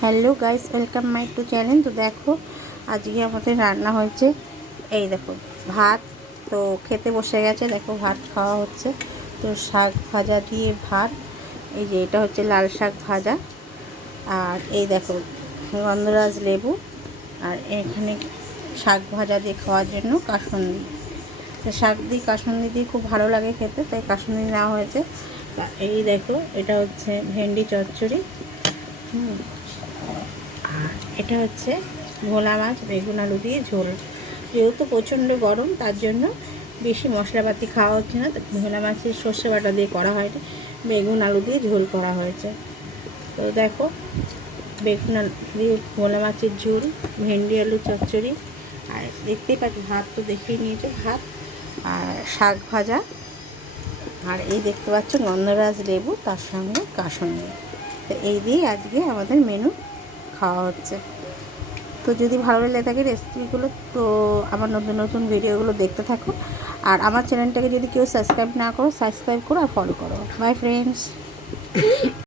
Hello guys, welcome my to channel. তো দেখো আজকে আমাদের রান্না হয়েছে, এই দেখো ভাত। তো খেতে বসে গেছে, দেখো ভাত খাওয়া হচ্ছে। তো শাক ভাজা দিয়ে ভাত, এই যে এটা হচ্ছে লাল শাক ভাজা, আর এই দেখো গন্ধরাজ লেবু, আর এখানে শাক ভাজা দিয়ে খাওয়ার জন্য কাসুন্দি। তো শাক দিয়ে কাসুন্দি দিয়ে খুব ভালো লাগে খেতে, তাই কাসুন্দি নেওয়া হয়েছে। এই দেখো এটা হচ্ছে ভেন্ডি চচ্চড়ি, আর এটা হচ্ছে ভোলা মাছ বেগুন আলু দিয়ে ঝোল। যেহেতু প্রচণ্ড গরম, তার জন্য বেশি মশলাপাতি খাওয়া হচ্ছে না। ভোলা মাছের সর্ষে বাটা দিয়ে করা হয়নি, বেগুন আলু দিয়ে ঝোল করা হয়েছে। তো দেখো বেগুন আলু দিয়ে ভোলা মাছের ঝোল, ভেন্ডি আলু চচ্চড়ি, আর দেখতেই পাচ্ছি ভাত তো দেখেই নিয়েছে, ভাত আর শাক ভাজা, আর এই দেখতে পাচ্ছ গন্ধরাজ লেবু, তার সঙ্গে কাসুন্দি। তো এই দিয়ে আজকে আমাদের মেনু খাওয়া হচ্ছে। তো যদি ভালো লেগে থাকে রেসিপিগুলো, তো আমার নতুন নতুন ভিডিওগুলো দেখতে থাকো। আর আমার চ্যানেলটাকে যদি কেউ সাবস্ক্রাইব না করো, সাবস্ক্রাইব করো আর ফলো করো। By friends.